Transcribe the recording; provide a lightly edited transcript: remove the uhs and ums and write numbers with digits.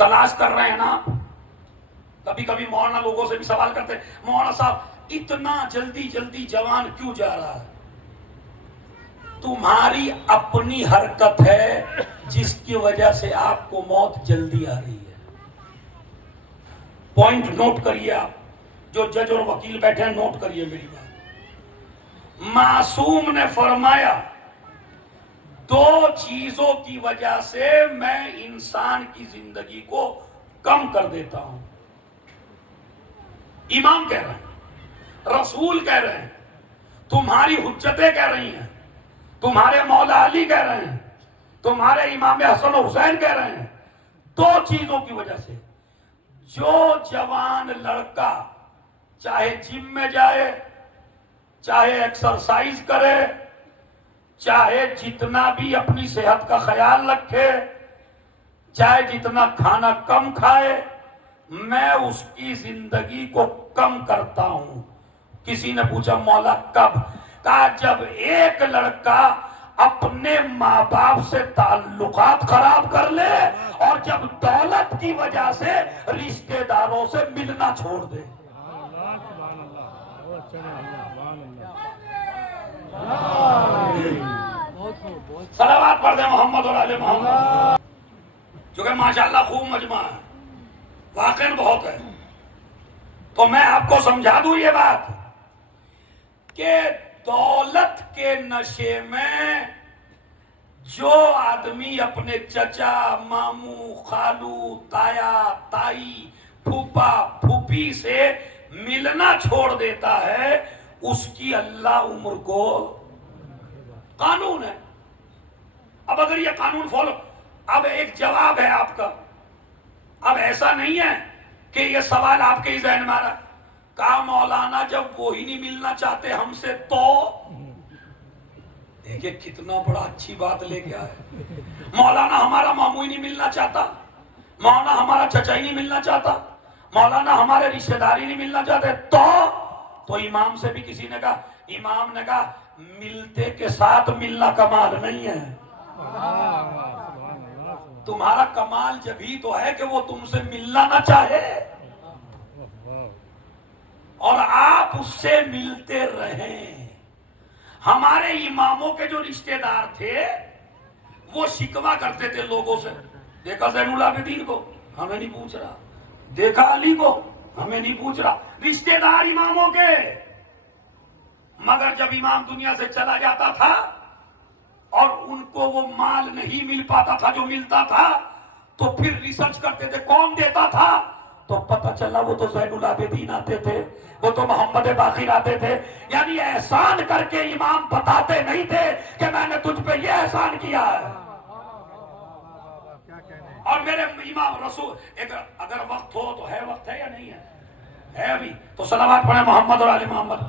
تلاش کر رہے ہیں نا. کبھی کبھی مولانا لوگوں سے بھی سوال کرتے ہیں, مولانا صاحب اتنا جلدی جلدی جوان کیوں جا رہا ہے؟ تمہاری اپنی حرکت ہے جس کی وجہ سے آپ کو موت جلدی آ رہی ہے. پوائنٹ نوٹ کریے, آپ جو جج اور وکیل بیٹھے ہیں نوٹ کریے میری بات. معصوم نے فرمایا دو چیزوں کی وجہ سے میں انسان کی زندگی کو کم کر دیتا ہوں. امام کہہ رہے ہیں, رسول کہہ رہے ہیں, تمہاری حجتیں کہہ رہی ہیں, تمہارے مولا علی کہہ رہے ہیں, تمہارے امام حسن و حسین کہہ رہے ہیں. دو چیزوں کی وجہ سے جو جوان لڑکا چاہے جم میں جائے, چاہے ایکسرسائز کرے, چاہے جتنا بھی اپنی صحت کا خیال رکھے, چاہے جتنا کھانا کم کھائے, میں اس کی زندگی کو کم کرتا ہوں. کسی نے پوچھا مولا کب؟ کہا جب ایک لڑکا اپنے ماں باپ سے تعلقات خراب کر لے اور جب دولت کی وجہ سے رشتہ داروں سے ملنا چھوڑ دے. صلوات پڑھ دیں محمد اور آل محمد. جو کہ ماشاءاللہ خوب مجمع ہے, واقعاً بہت ہے. تو میں آپ کو سمجھا دوں یہ بات کہ دولت کے نشے میں جو آدمی اپنے چچا, ماموں, خالو, تایا, تائی, پھوپا, پھوپھی سے ملنا چھوڑ دیتا ہے, اس کی اللہ عمر کو قانون ہے. اب اگر یہ قانون فالو, اب ایک جواب ہے آپ کا. اب ایسا نہیں ہے کہ یہ سوال آپ کے ہی ذہن میں آ رہا. کہا مولانا جب وہی نہیں ملنا چاہتے ہم سے تو دیکھیں کتنا بڑا اچھی بات لے کے آئے. مولانا ہمارا ماموں ہی نہیں ملنا چاہتا, مولانا ہمارا چچا ہی نہیں ملنا چاہتا, مولانا ہمارے رشتہ دار ہی نہیں ملنا چاہتے تو امام سے بھی کسی نے کہا, امام نے کہا ملتے کے ساتھ ملنا کمال نہیں ہے. تمہارا کمال جبھی تو ہے کہ وہ تم سے ملنا نہ چاہے اور آپ اس سے ملتے رہیں. ہمارے اماموں کے جو رشتہ دار تھے وہ شکوا کرتے تھے لوگوں سے. دیکھا زین العابدین کو, ہمیں نہیں پوچھ رہا. دیکھا علی کو, ہمیں نہیں پوچھ رہا. رشتہ دار اماموں کے. مگر جب امام دنیا سے چلا جاتا تھا اور ان کو وہ مال نہیں مل پاتا تھا جو ملتا تھا, تو پھر ریسرچ کرتے تھے کون دیتا تھا, تو پتہ چلا وہ تو زین العابدین آتے تھے, وہ تو محمد باقر آتے تھے. یعنی احسان کر کے امام بتاتے نہیں تھے کہ میں نے تجھ پہ یہ احسان کیا ہے. اور میرے امام رسول, اگر وقت ہو تو ہے, وقت ہے یا نہیں ہے ابھی, تو صلوات پڑھیں محمد اور آل محمد.